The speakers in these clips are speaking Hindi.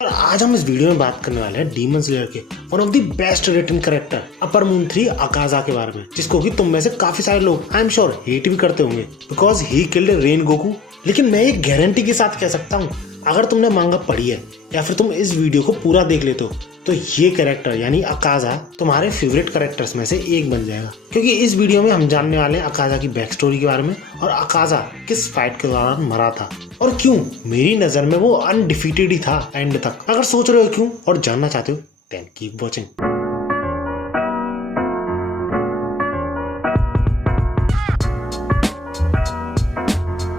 और आज हम इस वीडियो में बात करने वाले हैं डीमन स्लेयर के one of the best written character upper moon 3 Akaza के बारे में, जिसको कि तुम में से काफी सारे लोग आई एम श्योर हेट भी करते होंगे because he killed rain Goku. लेकिन मैं एक गारंटी के साथ कह सकता हूँ, अगर तुमने मांगा पढ़ी है या फिर तुम इस वीडियो को पूरा देख लेते हो तो ये कैरेक्टर यानी अकाजा तुम्हारे फेवरेट कैरेक्टर्स में से एक बन जाएगा। क्योंकि इस वीडियो में हम जानने वाले हैं अकाजा की बैक स्टोरी के बारे में और अकाजा किस फाइट के दौरान मरा था और क्यों मेरी नजर में वो अनडिफीटेड ही था एंड तक। अगर सोच रहे हो क्यों और जानना चाहते हो देन कीप वॉचिंग।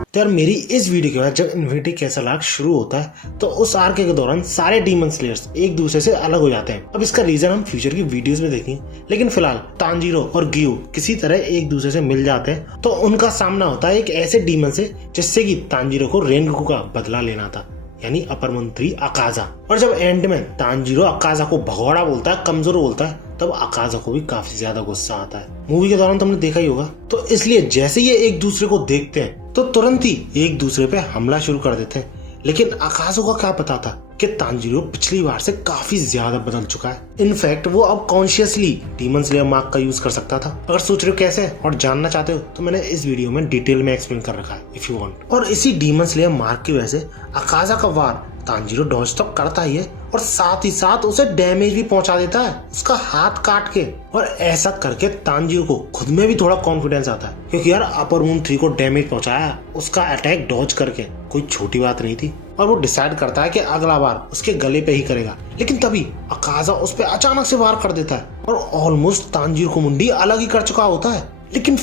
तो यार मेरी इस वीडियो के बाद जब इन्फिनिटी कैसल आर्क शुरू होता है तो उस आर्क के दौरान सारे डीमन स्लेयर्स एक दूसरे से अलग हो जाते हैं। अब इसका रीजन हम फ्यूचर की वीडियोस में देखेंगे, लेकिन फिलहाल तांजीरो और गियो किसी तरह एक दूसरे से मिल जाते हैं तो उनका सामना होता है एक ऐसे डीमन से जिससे कि तांजीरो को रेनगोकू का बदला लेना था, यानी अपर मून 3 अकाजा। और जब एंड में तांजीरो अकाजा को भगोड़ा बोलता है, कमजोर बोलता है, तब अकाजा को भी काफी ज्यादा गुस्सा आता है। मूवी के दौरान तुमने देखा ही होगा। तो इसलिए जैसे ये एक दूसरे को देखते हैं तो तुरंत ही एक दूसरे पे हमला शुरू कर देते हैं। लेकिन अकाजा को क्या पता था कि तांजीरो पिछली बार से काफी ज्यादा बदल चुका है। इनफैक्ट वो अब कॉन्शियसली डीमन स्लेयर मार्क का यूज कर सकता था। अगर सोच रहे हो कैसे और जानना चाहते हो तो मैंने इस वीडियो में डिटेल में एक्सप्लेन कर रखा है इफ यू वांट। और इसी डीमन स्लेयर मार्क की वजह से अकाजा का वार तांजीरो डॉज तो करता ही है और साथ ही साथ उसे डैमेज भी पहुंचा देता है, उसका हाथ काट के। और ऐसा करके तांजीरो को खुद में भी थोड़ा कॉन्फिडेंस आता है, क्योंकि यार अपर मून 3 को डैमेज पहुंचाया उसका अटैक डॉज करके कोई छोटी बात नहीं थी। और वो डिसाइड करता है कि अगला बार उसके गले पे ही करेगा। लेकिन तभी अकाजा उस पे अचानक से वार कर देता है और ऑलमोस्ट तांजीरो को मुंडी अलग ही कर चुका होता है। लेकिन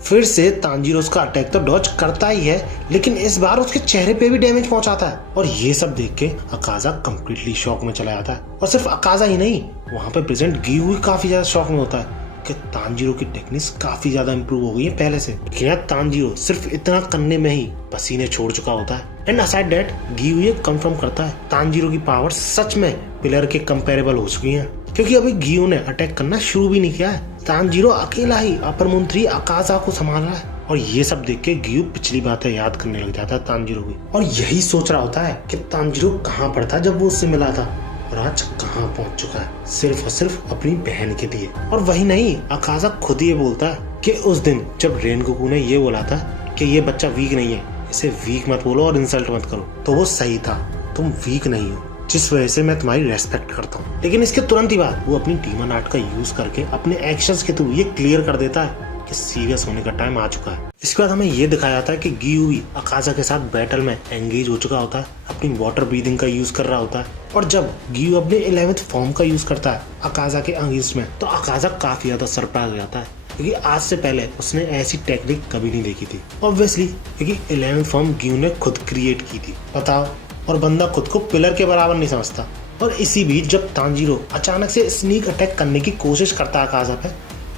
फिर से तांजीरो उसका अटैक तो डॉज करता ही है, लेकिन इस बार उसके चेहरे पे भी डैमेज पहुंचाता है। और ये सब देख के अकाजा कंप्लीटली शॉक में चला जाता है। और सिर्फ अकाजा ही नहीं, वहां पे प्रेजेंट गियू भी काफी ज्यादा शॉक में होता है कि तांजीरो की टेक्निक्स काफी ज्यादा इंप्रूव हो गई है पहले से। लेकिन तांजीरो सिर्फ इतना करने में ही पसीने छोड़ चुका होता है। एंड असाइड दैट गियू ये कंफर्म करता है तांजीरो की पावर सच में पिलर के कंपेरेबल हो चुकी है, क्योंकि अभी गियू ने अटैक करना शुरू भी नहीं किया है। तांजीरो अकेला ही अपर मून 3 अकाजा को संभाल रहा है। और ये सब देख के गियू पिछली बातें याद करने लग जाता है तांजीरो की, और यही सोच रहा होता है कि तांजीरो कहाँ पर था जब वो उससे मिला था और आज कहाँ पहुंच चुका है, सिर्फ और सिर्फ अपनी बहन के लिए। और वही नहीं, अकाजा खुद ये बोलता है कि उस दिन जब रेनगोकू ने ये बोला था कि ये बच्चा वीक नहीं है, इसे वीक मत बोलो और इंसल्ट मत करो, तो वो सही था, तुम वीक नहीं हो, जिस वजह से मैं तुम्हारी रेस्पेक्ट करता हूँ। लेकिन इसके तुरंत ही बाद वो अपनी डीमन आर्ट का यूज करके अपने एक्शंस के थ्रू ये क्लियर कर देता है कि सीरियस होने का टाइम आ चुका है। इसके बाद हमें ये दिखाया जाता है कि गियू भी अकाजा के साथ बैटल में एंगेज हो चुका होता है, अपनी वाटर ब्रीदिंग का यूज कर रहा होता है। और जब गियू अपने 11th फॉर्म का यूज करता है अकाजा के अगेंस्ट में, तो अकाजा काफी ज्यादा सरप्राइज हो जाता है, क्योंकि आज से पहले उसने ऐसी टेक्निक कभी नहीं देखी थी। ऑब्वियसली क्योंकि 11th फॉर्म गियू ने खुद क्रिएट की थी, बताओ। और बंदा खुद को पिलर के बराबर नहीं समझता। और इसी बीच जब तांजीरो अचानक से स्नीक अटैक करने की कोशिश करता है अकाजा पे,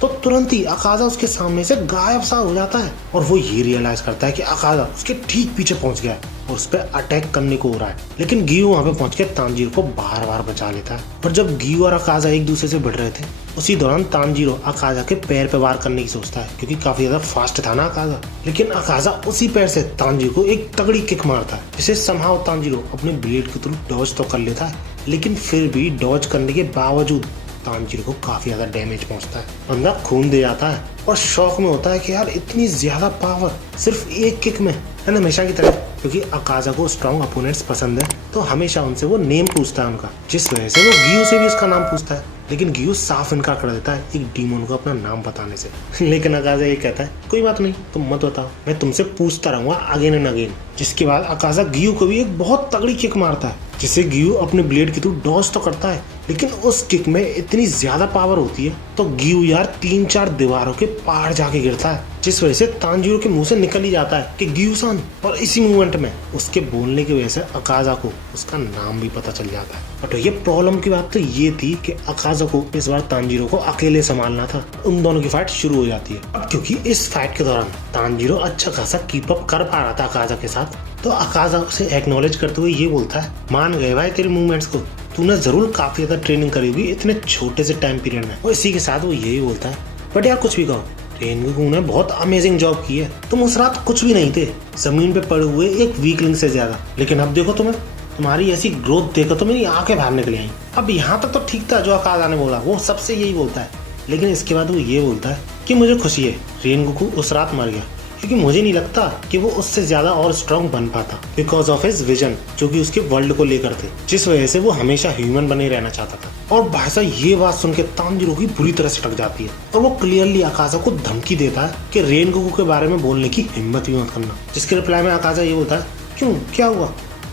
तो तुरंत ही अकाजा उसके सामने से गायब सा हो जाता है। और वो ये रियलाइज करता है कि अकाजा उसके ठीक पीछे पहुंच गया है और उस पर अटैक करने को हो रहा है। लेकिन गियू वहां पे पहुंच के तांजीरो को बार बार बचा लेता है। और जब गियू और अकाजा एक दूसरे से भिड़ रहे थे, उसी दौरान तांजीरो अकाजा के पैर पे वार करने की सोचता है, क्योंकि काफी ज्यादा फास्ट था ना अकाजा। लेकिन अकाजा उसी पैर से तांजीरो को एक तगड़ी किक मारता है, जिसे समहाउ तांजीरो अपने ब्लेड के थ्रू डॉज तो कर लेता है, लेकिन फिर भी डॉज करने के बावजूद तांजीरो को काफी ज्यादा डैमेज पहुंचता है। बंदा खून दे जाता है और शॉक में होता है कि यार इतनी ज्यादा पावर सिर्फ एक किक में। एंड हमेशा की तरह क्योंकि अकाजा को स्ट्रॉन्ग अपोनेंट्स पसंद है, तो हमेशा उनसे वो नेम पूछता है उनका, जिस वजह से वो गियू से भी उसका नाम पूछता है। लेकिन गियू साफ इनकार कर देता है एक डीमन को अपना नाम बताने से। लेकिन अकाजा ये कहता है कोई बात नहीं, तुम मत बताओ, मैं तुमसे पूछता रहूंगा अगेन एंड अगेन। जिसके बाद अकाजा गियू को भी एक बहुत तगड़ी किक मारता है, जिसे गियू अपने ब्लेड के थ्रू डॉज तो करता है, लेकिन उस किक में इतनी ज्यादा पावर होती है तो गियू यार 3-4 दीवारों के पार जाके गिरता है, जिस वजह से तांजीरो के मुंह से निकल ही जाता है कि गियू-सान। और इसी मूवमेंट में उसके बोलने की वजह से अकाजा को उसका नाम भी पता चल जाता है। बट ये प्रॉब्लम की बात तो ये थी कि अकाजा को इस बार तांजीरो को अकेले संभालना था। उन दोनों की फाइट शुरू हो जाती है। अब क्योंकि इस फाइट के दौरान तांजीरो अच्छा खासा कीप अप कर पा रहा था अकाजा के साथ, तो अकाजा उसे एक्नॉलेज करते हुए ये बोलता है, मान गए भाई तेरे मूवमेंट्स को, तूने जरूर काफी ज्यादा ट्रेनिंग करी होगी इतने छोटे से टाइम पीरियड में। और इसी के साथ वो यही बोलता है, बट यार कुछ भी कहो, रेनगोकू ने बहुत अमेजिंग जॉब की है, तुम उस रात कुछ भी नहीं थे, जमीन पे पड़े हुए एक वीकलिंग से ज्यादा, लेकिन अब देखो तुम्हें तुम्हारी ऐसी ग्रोथ देखो तो मेरी आंखें बाहर निकल आई। अब यहाँ तक तो ठीक था जो अकाज़ा ने बोला, वो सबसे यही बोलता है, लेकिन इसके बाद वो ये बोलता है कि मुझे खुशी है रेनगोकू उस रात मर गया, क्योंकि मुझे नहीं लगता कि वो उससे ज्यादा और स्ट्रांग बन पाता, बिकॉज ऑफ हिज विजन जो कि उसके वर्ल्ड को लेकर थे, जिस वजह से वो हमेशा ह्यूमन बने रहना चाहता था। और भाषा ये बात सुन के तानजीरो की बुरी तरह से टक जाती है और वो क्लियरली अकाज़ा को धमकी देता है कि रेनगोकू के बारे में बोलने की हिम्मत भी मत करना। जिसके रिप्लाई में अकाज़ा ये बोलता है, क्यों, क्या हुआ?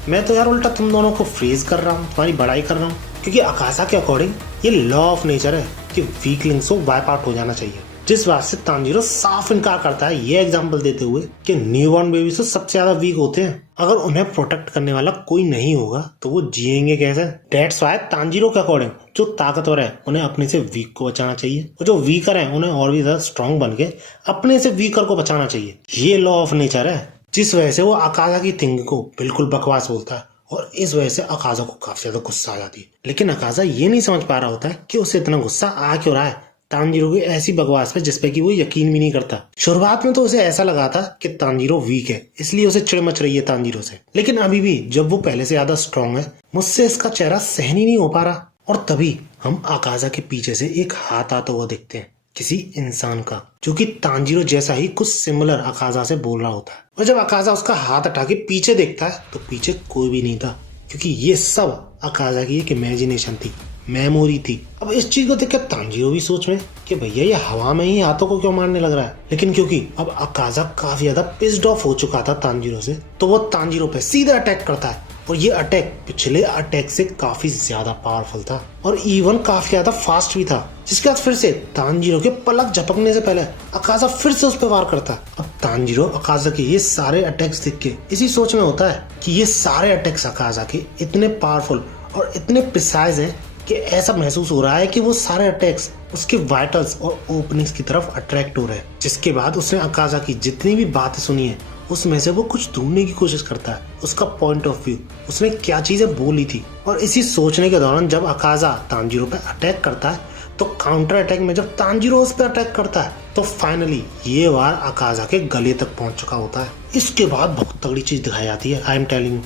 मैं तो यार उल्टा तुम दोनों को फ्रीज कर रहा हूँ, तुम्हारी बड़ाई कर रहा हूँ, क्योंकि अकाज़ा के अकॉर्डिंग ये लॉ ऑफ नेचर है कि वीकलिंग्स को वाइप आउट हो जाना चाहिए। जिस बात से तानजीरो साफ इनकार करता है, ये एग्जांपल देते हुए कि न्यूबॉर्न बेबी तो सबसे ज्यादा वीक होते हैं, अगर उन्हें प्रोटेक्ट करने वाला कोई नहीं होगा तो वो जिएंगे कैसे? दैट्स व्हाई तानजीरो के अकॉर्डिंग जो ताकतवर है उन्हें अपने से वीक को बचाना चाहिए, और जो वीकर है उन्हें और भी ज्यादा स्ट्रांग बन के अपने से वीकर को बचाना चाहिए। ये लॉ ऑफ नेचर है, जिस वजह से वो अकाज़ा की थिंकिंग को बिल्कुल बकवास बोलता है और इस वजह से अकाज़ा को काफी ज्यादा गुस्सा आ जाती है। लेकिन अकाज़ा ये नहीं समझ पा रहा होता है कि उसे इतना गुस्सा आ क्यों रहा है तानजीरो की ऐसी बकवास पे जिसपे कि वो यकीन भी नहीं करता। शुरुआत में तो उसे ऐसा लगा था कि तानजीरो वीक है, इसलिए उसे चिढ़ मच रही है तानजीरो से, लेकिन अभी भी जब वो पहले से ज्यादा स्ट्रांग है, मुझसे इसका चेहरा सहन ही नहीं हो पा रहा। और तभी हम अकाज़ा के पीछे से एक हाथ आता हुआ देखते हैं, किसी इंसान का, जो कि तानजीरो जैसा ही कुछ सिमिलर अकाज़ा से बोल रहा होता है। और जब अकाज़ा उसका हाथ हटा के पीछे देखता है तो पीछे कोई भी नहीं था, क्योंकि ये सब अकाज़ा की एक इमेजिनेशन थी, मेमोरी थी। अब इस चीज को देखकर तानजीरो भी सोच में कि भैया ये हवा में ही हाथों को क्यों मारने लग रहा है, लेकिन क्योंकि अब अकाज़ा काफी ज्यादा पिस्ड ऑफ हो चुका था तानजीरो से, तो वो तानजीरो पे सीधा अटैक करता है। और ये अटैक पिछले अटैक से काफी ज्यादा पावरफुल था और इवन काफी ज्यादा फास्ट भी था। जिसके बाद फिर से तानजीरो के पलक झपकने से पहले अकाज़ा फिर से उस पर वार करता है। अब तानजीरो अकाज़ा के ये सारे अटैक्स देख के इसी सोच में होता है कि ये सारे अटैक्स अकाज़ा के इतने पावरफुल और इतने प्रिसाइज हैं कि ऐसा महसूस हो रहा है कि वो सारे अटैक्स उसके वाइटल्स और ओपनिंग्स की तरफ अट्रैक्ट हो रहे हैं। जिसके बाद उसने अकाज़ा की जितनी भी बातें सुनी है उसमें से वो कुछ ढूंढने की कोशिश करता है, उसका पॉइंट ऑफ व्यू, उसने क्या चीजें बोली थी। और इसी सोचने के दौरान जब अकाज़ा तानजीरो पे अटैक करता है तो काउंटर अटैक में जब तानजीरो उस पर अटैक करता है तो फाइनली ये वार अकाज़ा के गले तक पहुंच चुका होता है। इसके बाद बहुत तगड़ी चीज दिखाई जाती है। I am telling you,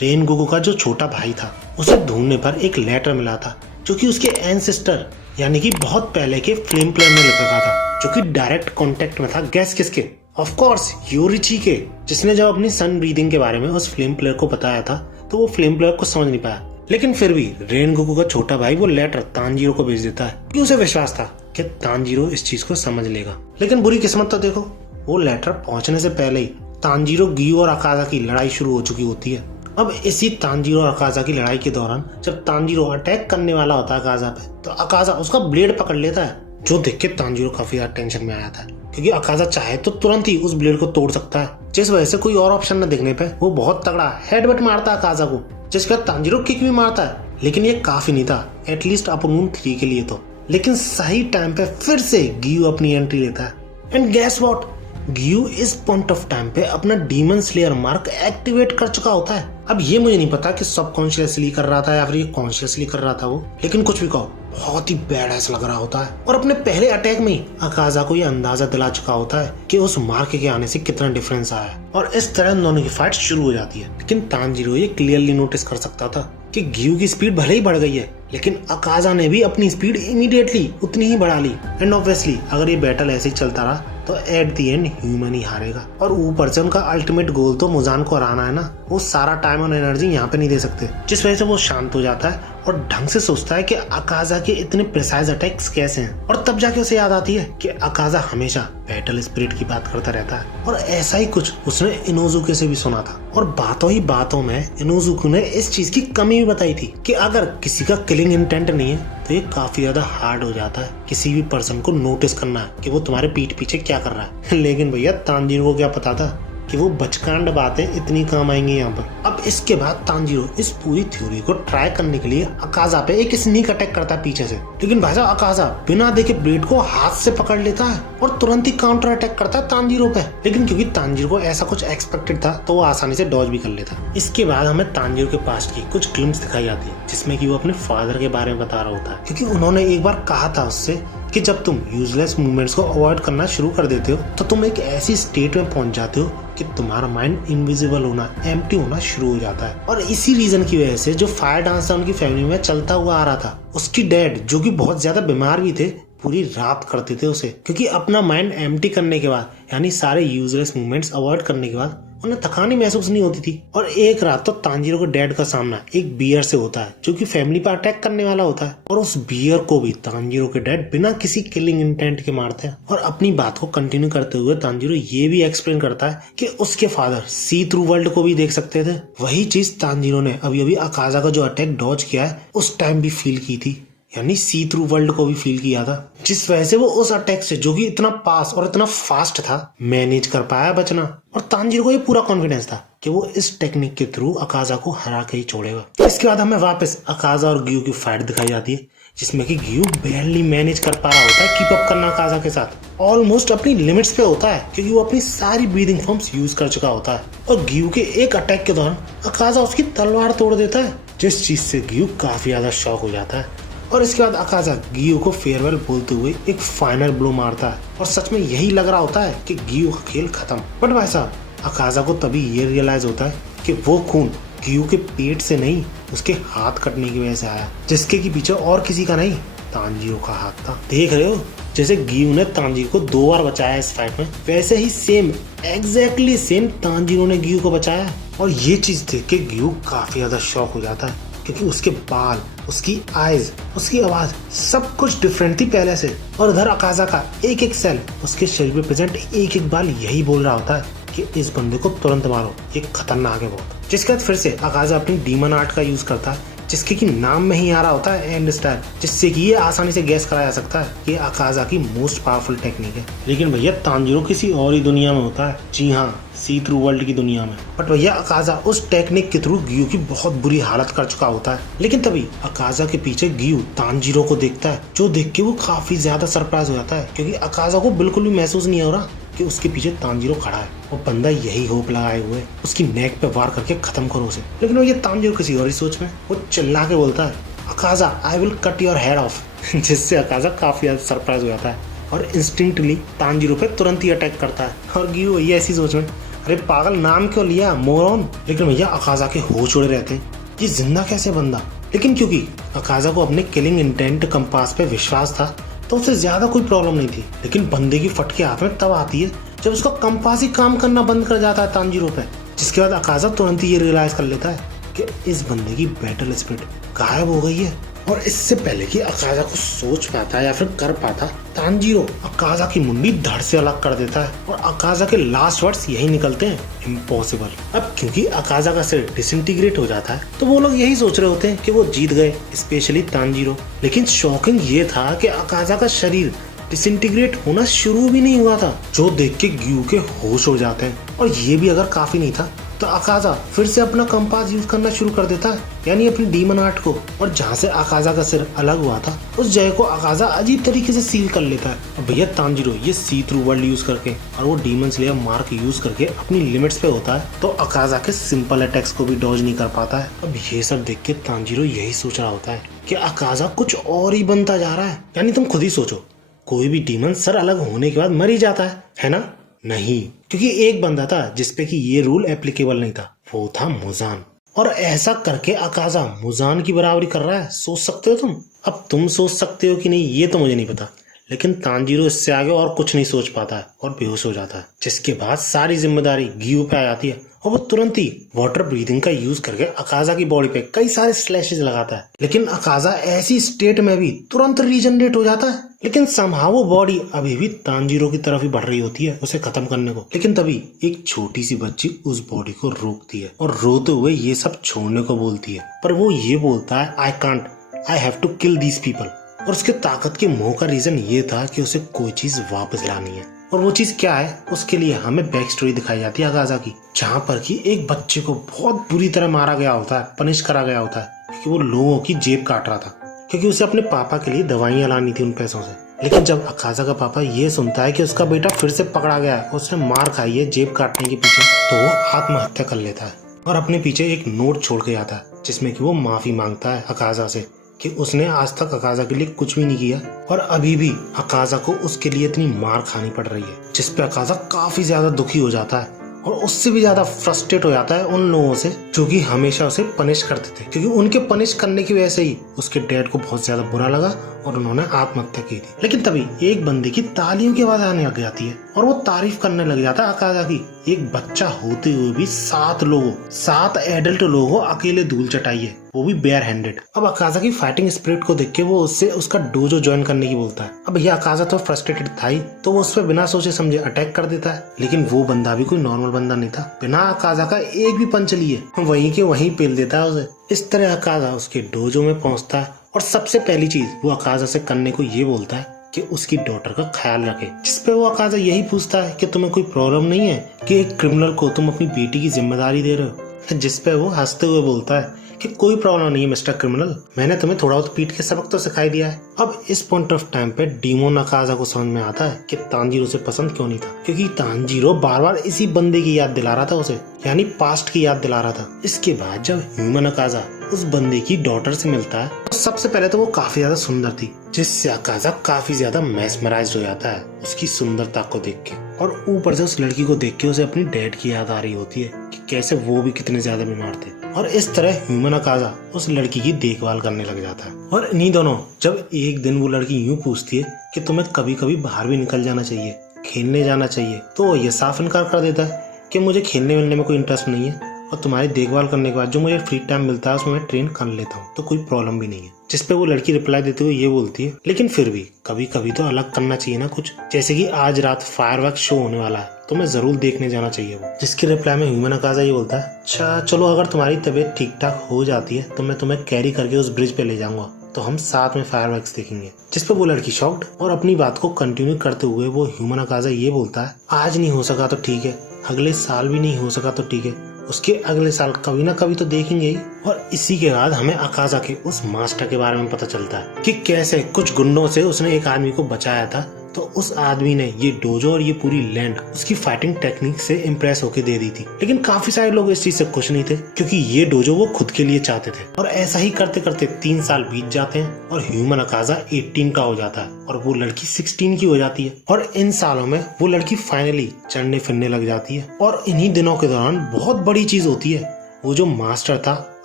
Rengoku का जो छोटा भाई था उसे ढूंढने पर एक लेटर मिला था जो कि उसके एंसेस्टर यानी कि बहुत पहले के फ्लेम प्लेयर में लिखा था, जो कि डायरेक्ट कांटेक्ट में था। गैस किसके? ऑफ कोर्स योरिची के, जिसने जब अपनी सन ब्रीदिंग के बारे में उस फ्लेम प्लेयर को बताया था तो वो फ्लेम प्लेयर को समझ नहीं पाया, लेकिन फिर भी रेनगोकू का छोटा भाई वो लेटर तानजीरो को भेज देता है क्योंकि उसे विश्वास था कि तानजीरो इस चीज को समझ लेगा। लेकिन बुरी किस्मत तो देखो, वो लेटर पहुंचने से पहले ही तानजीरो, गियू और अकाज़ा की लड़ाई शुरू हो चुकी होती है। अब इसी तानजीरो और अकाज़ा की लड़ाई के दौरान जब तानजीरो अटैक करने वाला होता है अकाज़ा पे, तो अकाज़ा उसका ब्लेड पकड़ लेता है, जो देख के तानजीरो काफी ज्यादा टेंशन में आया था, क्योंकि अकाज़ा चाहे तो तुरंत ही उस ब्लेड को तोड़ सकता है। जिस वजह से कोई और ऑप्शन न दिखने पे वो बहुत तगड़ा हेडबट मारता है अकाज़ा को, जिसके बाद तानजीरो किक भी मारता है, लेकिन ये काफी नहीं था, एटलीस्ट अपर मून 3 के लिए तो। लेकिन सही टाइम पे फिर से गियू अपनी एंट्री लेता है एंड गेस व्हाट, गियू इस पॉइंट ऑफ टाइम पे अपना डीमन स्लेयर मार्क एक्टिवेट कर चुका होता है। अब ये मुझे नहीं पता कि सबकॉन्शियसली कर रहा था या फिर ये कॉन्शियसली कर रहा था वो, लेकिन कुछ भी कहो बहुत ही बैडएस लग रहा होता है। और अपने पहले अटैक में ही अकाज़ा को ये अंदाजा दिला चुका होता है कि उस मार्क के आने से कितना डिफरेंस आया है, और इस तरह दोनों की फाइट शुरू हो जाती है। लेकिन तानजीरो ये क्लियरली नोटिस कर सकता था कि गियू की स्पीड भले ही बढ़ गई है, लेकिन अकाज़ा ने भी अपनी स्पीड इमीडिएटली उतनी ही बढ़ा ली। एंड ऑब्वियसली अगर ये बैटल ऐसे ही चलता रहा तो एट दी एंड ह्यूमन ही हारेगा, और ऊपर से उनका अल्टीमेट गोल तो मुजान को हराना है ना, वो सारा टाइम और एनर्जी यहाँ पे नहीं दे सकते। जिस वजह से वो शांत हो जाता है और ढंग से सोचता है कि अकाज़ा के इतने प्रिसाइज अटैक्स कैसे हैं, और तब जाके उसे याद आती है कि अकाज़ा हमेशा बैटल स्पिरिट की बात करता रहता है, और ऐसा ही कुछ उसने इनोजुके से भी सुना था। और बातों ही बातों में इनोजुके ने इस चीज की कमी भी बताई थी कि अगर किसी का किलिंग इंटेंट नहीं है तो ये काफी ज्यादा हार्ड हो जाता है किसी भी पर्सन को नोटिस करना है कि वो तुम्हारे पीठ पीछे क्या कर रहा है। लेकिन भैया तानजीरो को क्या पता था कि वो बचकांड बातें इतनी काम आएंगी यहाँ पर। अब इसके बाद तानजीरो इस पूरी थ्योरी को ट्राई करने के लिए अकाज़ा पे एक स्नीक अटैक करता है पीछे से, लेकिन भाई साहब अकाज़ा बिना देखे ब्लेड को हाथ से पकड़ लेता है और तुरंत ही काउंटर अटैक करता है तानजीरो पे। लेकिन क्योंकि तानजीरो को ऐसा कुछ एक्सपेक्टेड था तो वो आसानी से डॉज भी कर लेता। इसके बाद हमें तानजीरो के पास्ट की कुछ ग्लिम्स दिखाई जाती है जिसमें कि वो अपने फादर के बारे में बता रहा होता है, क्योंकि उन्होंने एक बार कहा था उससे कि जब तुम यूजलेस मूवमेंट्स को अवॉइड करना शुरू कर देते हो तो तुम एक ऐसी स्टेट में पहुंच जाते हो कि तुम्हारा माइंड इनविजिबल होना, एम्प्टी होना शुरू हो जाता है। और इसी रीजन की वजह से जो फायर डांस था उनकी फैमिली में चलता हुआ आ रहा था, उसकी डैड जो कि बहुत ज्यादा बीमार भी थे पूरी रात करते थे उसे, क्योंकि अपना माइंड एम्प्टी करने के बाद यानी सारे यूजलेस मूवमेंट्स अवॉइड करने के बाद उन्हें थकानी महसूस नहीं होती थी। और एक रात तो तांजीरो के डैड का सामना एक बियर से होता है जो कि फैमिली पर अटैक करने वाला होता है, और उस बियर को भी तांजीरो के डैड बिना किसी किलिंग इंटेंट के मारते हैं। और अपनी बात को कंटिन्यू करते हुए तांजीरो ये भी एक्सप्लेन करता है कि उसके फादर सी थ्रू वर्ल्ड को भी देख सकते थे। वही चीज तांजीरो ने अभी अभी अकाजा का जो अटैक डॉज किया है उस टाइम भी फील की थी, यानी सी थ्रू वर्ल्ड को भी फील किया था, जिस वजह से वो उस अटैक से जो कि इतना पास और इतना फास्ट था मैनेज कर पाया बचना। और तांजीरो को ये पूरा कॉन्फिडेंस था कि वो इस टेक्निक के थ्रू अकाजा को हरा के ही छोड़ेगा। इसके बाद हमें वापस अकाजा और गियू की फाइट दिखाई जाती है, जिसमें कि गियू बैरली मैनेज कर पा रहा होता है कीप अप करना अकाजा के साथ, ऑलमोस्ट अपनी लिमिट्स पे होता है क्योंकि वो अपनी सारी ब्रीदिंग फॉर्म्स यूज कर चुका होता है। और गियू के एक अटैक के दौरान अकाजा उसकी तलवार तोड़ देता है, जिस चीज से गियू काफी ज्यादा शॉक हो जाता है। और इसके बाद अकाजा गियू को फेयरवेल बोलते हुए एक फाइनल ब्लो मारता है, और सच में यही लग रहा होता है कि गियू का खेल खत्म। बट भाई साहब अकाजा को तभी ये रियलाइज होता है कि वो खून गियू के पेट से नहीं उसके हाथ कटने की वजह से आया, जिसके की पीछे और किसी का नहीं तांजीरो का हाथ था। देख रहे हो जैसे गियू ने तांजीरो को 2 बार बचाया इस फाइट में, वैसे ही सेम एग्जैक्टली सेम तांजीरो ने गियू को बचाया। और ये चीज देख के गियू काफी ज्यादा शॉक हो जाता है क्योंकि उसके बाल, उसकी आईज, उसकी आवाज सब कुछ डिफरेंट थी पहले से। और उधर अकाजा का एक एक सेल उसके शरीर में प्रेजेंट एक एक बार यही बोल रहा होता है कि इस बंदे को तुरंत मारो, ये खतरनाक है बहुत। जिसके बाद फिर से अकाजा अपनी डीमन आर्ट का यूज करता है, जिसके की नाम में ही आ रहा होता है एंड स्टाइल, जिससे कि ये आसानी से गैस कराया जा सकता है कि अकाजा की मोस्ट पावरफुल टेक्निक है। लेकिन भैया तांजीरो किसी और ही दुनिया में होता है, जी हाँ सी थ्रू वर्ल्ड की दुनिया में। बट भैया अकाजा उस टेक्निक के थ्रू गियू की बहुत बुरी हालत कर चुका होता है। लेकिन तभी अकाजा के पीछे गियू तांजीरो को देखता है, जो देख के वो काफी ज्यादा सरप्राइज हो जाता है क्योंकि अकाजा को बिल्कुल भी महसूस नहीं हो रहा कि उसके पीछे तांजीरो खड़ा है। वो बंदा यही होप लगाए हुए उसकी नेक पे वार करके खत्म करो उसे। लेकिन वो ये तांजीरो किसी और ही सोच में वो चिल्ला के बोलता है Akaza I will cut your head off, जिससे अकाजा काफी ज्यादा सरप्राइज हो जाता है और इंस्टिंक्टली तांजीरो पे तुरंत ही अटैक करता है। और गियू ये ऐसी सोच में अरे पागल नाम क्यों लिया मोरॉन। लेकिन भैया अकाजा के होश उड़े रहते हैं, ये जिंदा कैसे बंदा। लेकिन क्योंकि अकाजा को अपने किलिंग इंटेंट कंपास पे विश्वास था तो उसे ज्यादा कोई प्रॉब्लम नहीं थी। लेकिन बंदे की फटके हाथ में तब आती है जब उसका कंपास ही काम करना बंद कर जाता है तांजीरो पे, जिसके बाद अकाजा तुरंत ही ये रियलाइज कर लेता है कि इस बंदे की बैटल स्पिरिट गायब हो गई है। और इससे पहले कि अकाजा को सोच पाता या फिर कर पाता, तांजीरो अकाजा की मुंडी धड़ से अलग कर देता है और अकाजा के लास्ट वर्ड्स यही निकलते हैं इम्पॉसिबल। अब क्योंकि अकाजा का सिर डिसइंटीग्रेट हो जाता है तो वो लोग यही सोच रहे होते हैं कि वो जीत गए, स्पेशली तांजीरो। लेकिन शॉकिंग ये था कि अकाजा का शरीर डिसइंटीग्रेट होना शुरू भी नहीं हुआ था, जो देख के गियू के होश उड़ जाते हैं। और ये भी अगर काफी नहीं था तो अकाजा फिर से अपना कंपास यूज करना शुरू कर देता है, यानी अपनी डीमन आर्ट को। और जहाँ से अकाजा का सिर अलग हुआ था उस जगह को अकाजा अजीब तरीके से सील कर लेता है। और भैया तांजीरो ये सी थ्रू वर्ल्ड यूज करके और वो डीमन स्लेयर मार्क यूज करके अपनी लिमिट्स पे होता है, तो अकाजा के सिंपल अटैक्स को भी डॉज नहीं कर पाता है। अब ये सब देख के तांजीरो यही सोच रहा होता है कि अकाजा कुछ और ही बनता जा रहा है। यानी तुम खुद ही सोचो, कोई भी डीमन सर अलग होने के बाद मर ही जाता है ना? नहीं, क्योंकि एक बंदा था जिसपे कि ये रूल एप्लीकेबल नहीं था, वो था मुजान। और ऐसा करके अकाजा मुजान की बराबरी कर रहा है, सोच सकते हो तुम? अब तुम सोच सकते हो कि नहीं ये तो मुझे नहीं पता, लेकिन तांजीरो इससे आगे और कुछ नहीं सोच पाता है और बेहोश हो जाता है, जिसके बाद सारी जिम्मेदारी गियू पे आ जाती है और वो तुरंत ही वाटर ब्रीदिंग का यूज करके अकाजा की बॉडी पे कई सारे स्लैशेस लगाता है। लेकिन अकाजा ऐसी स्टेट में भी तुरंत रीजनरेट हो जाता है, लेकिन समहाउ वो बॉडी अभी भी तांजीरो की तरफ ही बढ़ रही होती है उसे खत्म करने को। लेकिन तभी एक छोटी सी बच्ची उस बॉडी को रोकती है और रोते हुए ये सब छोड़ने को बोलती है, पर वो ये बोलता है I can't, I have to kill these people. और उसके ताकत के मोह का रीजन ये था कि उसे कोई चीज वापस लानी है, और वो चीज क्या है उसके लिए हमें बैक स्टोरी दिखाई जाती है अकाजा की, जहाँ पर कि एक बच्चे को बहुत बुरी तरह मारा गया होता है, पनिश करा गया होता है क्योंकि वो लोगों की जेब काट रहा था, क्योंकि उसे अपने पापा के लिए दवाइयाँ लानी थी उन पैसों से। लेकिन जब अकाजा का पापा ये सुनता है कि उसका बेटा फिर से पकड़ा गया है, उसने मार खाई है जेब काटने के पीछे, तो वो आत्महत्या कर लेता है और अपने पीछे एक नोट छोड़ के आता है जिसमें कि वो माफी मांगता है अकाजा से कि उसने आज तक अकाजा के लिए कुछ भी नहीं किया और अभी भी अकाजा को उसके लिए इतनी मार खानी पड़ रही है, जिस पे अकाजा काफी ज्यादा दुखी हो जाता है और उससे भी ज्यादा फ्रस्ट्रेट हो जाता है उन लोगों से जो कि हमेशा उसे पनिश करते थे, क्योंकि उनके पनिश करने की वजह से ही उसके डैड को बहुत ज्यादा बुरा लगा और उन्होंने आत्महत्या की थी। लेकिन तभी एक बंदे की तालियों की आवाज आने लग जाती है और वो तारीफ करने लग जाता है अकाजा की। एक बच्चा होते हुए भी 7 एडल्ट लोगों को अकेले धूल चटाई है, वो भी बेयर हैंडेड। अब अकाजा की फाइटिंग स्पिरिट को देख के वो उससे उसका डोजो ज्वाइन करने की बोलता है। अब भैया अकाजा तो फ्रस्ट्रेटेड था ही, तो वो उस पर बिना सोचे समझे अटैक कर देता है। लेकिन वो बंदा भी कोई नॉर्मल बंदा नहीं था, बिना अकाजा का एक भी पंच लिए वहीं के वहीं पेल देता है उसे। इस तरह अकाजा उसके डोजो में पहुंचता है और सबसे पहली चीज वो अकाजा से करने को ये बोलता है कि उसकी डॉटर का ख्याल रखे, जिसपे वो अकाजा यही पूछता है कि तुम्हें कोई प्रॉब्लम नहीं है कि एक क्रिमिनल को तुम अपनी बेटी की जिम्मेदारी दे रहे हो, जिसपे वो हंसते हुए बोलता है कि कोई प्रॉब्लम नहीं है मिस्टर क्रिमिनल, मैंने तुम्हें थोड़ा बहुत पीट के सबक तो सिखाई दिया है। अब इस पॉइंट ऑफ टाइम पे डीमोन अकाजा को समझ में आता है कि तांजीरो से पसंद क्यों नहीं था, क्योंकि तांजीरो बार बार इसी बंदे की याद दिला रहा था उसे, यानी पास्ट की याद दिला रहा था। इसके बाद जब ह्यूमन अकाजा उस बंदे की डॉटर से मिलता है तो सबसे पहले तो वो काफी ज्यादा सुंदर थी, जिससे अकाजा काफी ज्यादा मैस्मराइज्ड हो जाता है उसकी सुंदरता को देख के, और ऊपर से उस लड़की को देख के उसे अपनी डैड की याद आ रही होती है कि कैसे वो भी कितने ज्यादा बीमार थे। और इस तरह ह्यूमन अकाजा उस लड़की की देखभाल करने लग जाता है। और इन्हीं दोनों जब एक दिन वो लड़की यूं पूछती है कि तुम्हें कभी कभी बाहर भी निकल जाना चाहिए, खेलने जाना चाहिए, तो ये साफ इनकार कर देता है कि मुझे खेलने मिलने में कोई इंटरेस्ट नहीं है और तुम्हारी देखभाल करने के बाद जो मुझे फ्री टाइम मिलता है उसमें मैं ट्रेन कर लेता हूँ, तो कोई प्रॉब्लम भी नहीं है। जिसपे वो लड़की रिप्लाई देते हुए ये बोलती है लेकिन फिर भी कभी कभी तो अलग करना चाहिए ना कुछ, जैसे कि आज रात फायरवर्क्स शो होने वाला है तो मैं जरूर देखने जाना चाहिए वो। जिसकी रिप्लाई में ह्यूमन अकाजा ये बोलता है अच्छा चलो अगर तुम्हारी तबीयत ठीक ठाक हो जाती है तो मैं तुम्हें कैरी करके उस ब्रिज पे ले जाऊंगा, तो हम साथ में फायरवर्क्स देखेंगे। जिसपे वो लड़की शॉक्ड और अपनी बात को कंटिन्यू करते हुए वो ह्यूमन अकाजा ये बोलता है आज नहीं हो सका तो ठीक है, अगले साल भी नहीं हो सका तो ठीक है, उसके अगले साल कभी ना कभी तो देखेंगे ही। और इसी के बाद हमें अकाजा के उस मास्टर के बारे में पता चलता है कि कैसे कुछ गुंडों से उसने एक आदमी को बचाया था, तो उस आदमी ने ये डोजो और ये पूरी लैंड उसकी फाइटिंग टेक्निक से इम्प्रेस होके दे दी थी। लेकिन काफी सारे लोग इस चीज से खुश नहीं थे, क्योंकि ये डोजो वो खुद के लिए चाहते थे। और ऐसा ही करते करते 3 साल बीत जाते हैं और ह्यूमन अकाजा 18 का हो जाता है और वो लड़की 16 की हो जाती है। और इन सालों में वो लड़की फाइनली चढ़ने फिरने लग जाती है। और इन्हीं दिनों के दौरान बहुत बड़ी चीज होती है, वो जो मास्टर था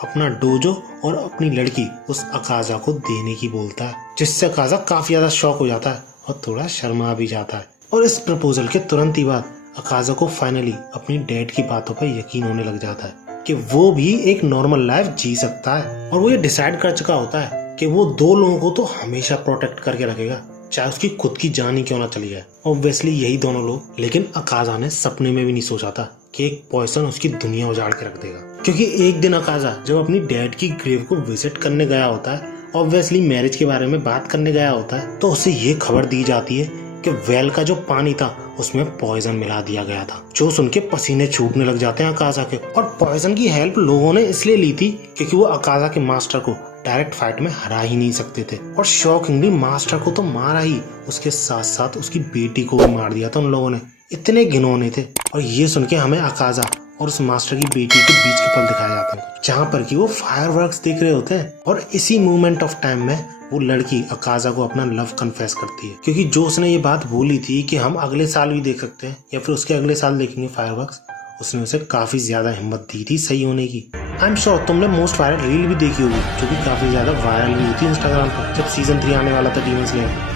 अपना डोजो और अपनी लड़की उस अकाजा को देने की बोलता है, जिससे अकाजा काफी ज्यादा शॉक हो जाता है और थोड़ा शर्मा भी जाता है। और इस प्रपोजल के तुरंत ही बाद अकाजा को फाइनली अपनी डैड की बातों पर यकीन होने लग जाता है कि वो भी एक नॉर्मल लाइफ जी सकता है। और वो ये डिसाइड कर चुका होता है कि वो 2 लोगों को तो हमेशा प्रोटेक्ट करके रखेगा, चाहे उसकी खुद की जान ही क्यों ना चली जाए। ऑब्वियसली यही दोनों लोग। लेकिन अकाजा ने सपने में भी नहीं सोचा था कि एक पॉइजन उसकी दुनिया उजाड़ के रख देगा, क्योंकि एक दिन अकाजा जब अपनी डैड की ग्रेव को विजिट करने गया होता है, ऑब्वियसली मैरिज के बारे में बात करने गया होता है, तो उसे ये खबर दी जाती है कि वेल का जो पानी था उसमें पॉइजन मिला दिया गया था, जो सुन के पसीने छूटने लग जाते हैं अकाजा के। और पॉइजन की हेल्प लोगों ने इसलिए ली थी क्योंकि वो अकाजा के मास्टर को डायरेक्ट फाइट में हरा ही नहीं सकते थे। और शॉकिंगली मास्टर को तो मारा ही, उसके साथ साथ उसकी बेटी को भी मार दिया था उन लोगों ने, इतने घिनौने थे। और ये सुन के हमें अकाजा और उस मास्टर की बेटी के बीच के पल दिखाए जाते हैं, जहाँ पर कि वो फायरवर्क्स देख रहे होते हैं। और इसी मोमेंट ऑफ टाइम में वो लड़की अकाजा को अपना लव कन्फेस करती है, क्योंकि जो उसने ये बात बोली थी कि हम अगले साल भी देख सकते हैं या फिर उसके अगले साल देखेंगे फायरवर्क्स, उसने उसे काफी ज्यादा हिम्मत दी थी सही होने की। आई एम श्योर तुमने मोस्ट वायरल रील भी देखी होगी, जो कि काफी ज्यादा वायरल भी हुई थी इंस्टाग्राम पर जब सीजन 3 आने वाला था डीमन स्लेयर।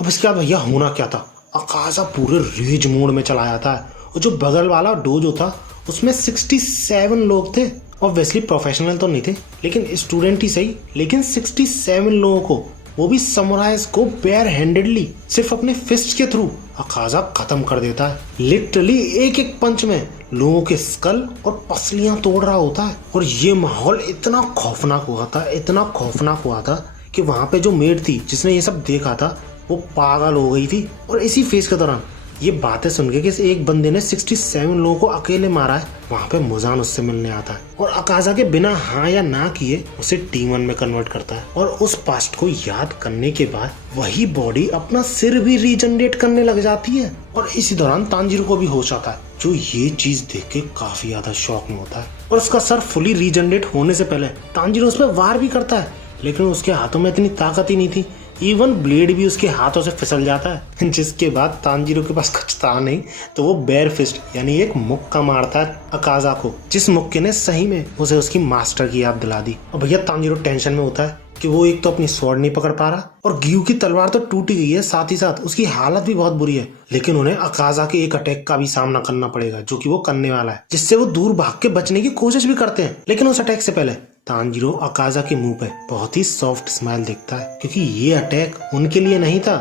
अब इसके बाद भैया होना क्या था, अकाजा पूरे रेज मोड में चला जाता है और जो बगल वाला डोजो था उसमें 67 लोग थे। ऑब्वियसली प्रोफेशनल तो नहीं थे, लेकिन स्टूडेंट ही सही, लेकिन 67 लोगों को, वो भी समुराइज को बेयर हैंडेडली सिर्फ अपने फिस्ट के थ्रू अकाजा खत्म कर देता है। लिटरली एक एक पंच में लोगों के स्कल और पसलियां तोड़ रहा होता है। और ये माहौल इतना खौफनाक हुआ था, इतना खौफनाक हुआ था कि वहां पे जो मेड थी जिसने ये सब देखा था वो पागल हो गई थी। और इसी फेज के दौरान ये बातें सुन के कि एक बंदे ने 67 लोगों को अकेले मारा है, वहाँ पे मुजान उससे मिलने आता है और अकाजा के बिना हाँ या ना किए उसे T1 में कन्वर्ट करता है। और उस पास्ट को याद करने के बाद वही बॉडी अपना सिर भी रीजनरेट करने लग जाती है। और इसी दौरान तांजीरो को भी होश आता है, जो ये चीज देख के काफी ज्यादा शॉक में होता है। और उसका सर फुली रीजनरेट होने से पहले तांजीरो उस पर वार भी करता है, लेकिन उसके हाथों में इतनी ताकत ही नहीं थी, इवन ब्लेड भी उसके हाथों से फिसल जाता है। जिसके बाद तांजीरो के पास कुछ था नहीं तो वो बेयर फिस्ट यानी एक मुक्का मारता है अकाजा को, जिस मुक्के ने सही में उसे उसकी मास्टर की याद दिला दी। और भैया तांजीरो टेंशन में होता है कि वो एक तो अपनी स्वॉर्ड नहीं पकड़ पा रहा और गियू की तलवार तो टूटी गई है, साथ ही साथ उसकी हालत भी बहुत बुरी है। लेकिन उन्हें अकाजा के एक अटैक का भी सामना करना पड़ेगा जो कि वो करने वाला है, जिससे वो दूर भाग के बचने की कोशिश भी करते हैं। लेकिन उस अटैक से पहले तांजीरो अकाजा के मुंह पे बहुत ही सॉफ्ट स्माइल देखता है, क्योंकि ये अटैक उनके लिए नहीं था,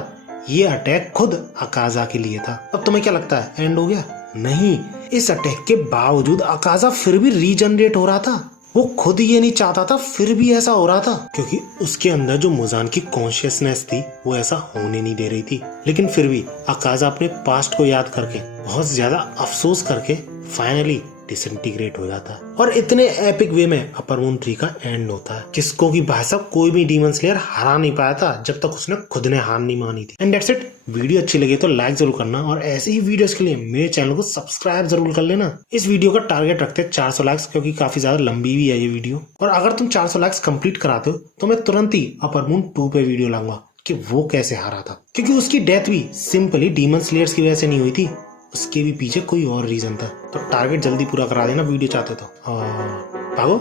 ये अटैक खुद अकाजा के लिए था। अब तुम्हें क्या लगता है एंड हो गया? नहीं, इस अटैक के बावजूद अकाजा फिर भी रीजनरेट हो रहा था। वो खुद ये नहीं चाहता था, फिर भी ऐसा हो रहा था, क्योंकि उसके अंदर जो मुजान की कॉन्शियसनेस थी वो ऐसा होने नहीं दे रही थी। लेकिन फिर भी अकाजा अपने पास्ट को याद करके बहुत ज्यादा अफसोस करके फाइनली डिसइंटीग्रेट हो जाता है। और इतने एपिक वे में अपर मून 3 का एंड होता है, जिसको कि भाई साहब कोई भी डीमन स्लेयर हरा नहीं पाया था जब तक उसने खुद ने हार नहीं मानी थी। And that's it. वीडियो अच्छी लगे तो लाइक जरूर करना और ऐसे ही वीडियोस के लिए मेरे चैनल को सब्सक्राइब जरूर कर लेना। इस वीडियो का टारगेट रखते हैं 400 लाइक्स, क्योंकि काफी ज्यादा लंबी भी है ये वीडियो। और अगर तुम 400 लाइक्स कंप्लीट कराते हो तो मैं तुरंत ही अपर मून 2 पे वीडियो लाऊंगा कि वो कैसे हारा था, क्योंकि उसकी डेथ भी सिंपली डीमन स्लेयर्स की वजह से नहीं हुई थी, उसके भी पीछे कोई और रीजन था। तो टारगेट जल्दी पूरा करा देना वीडियो चाहते तो। भागो।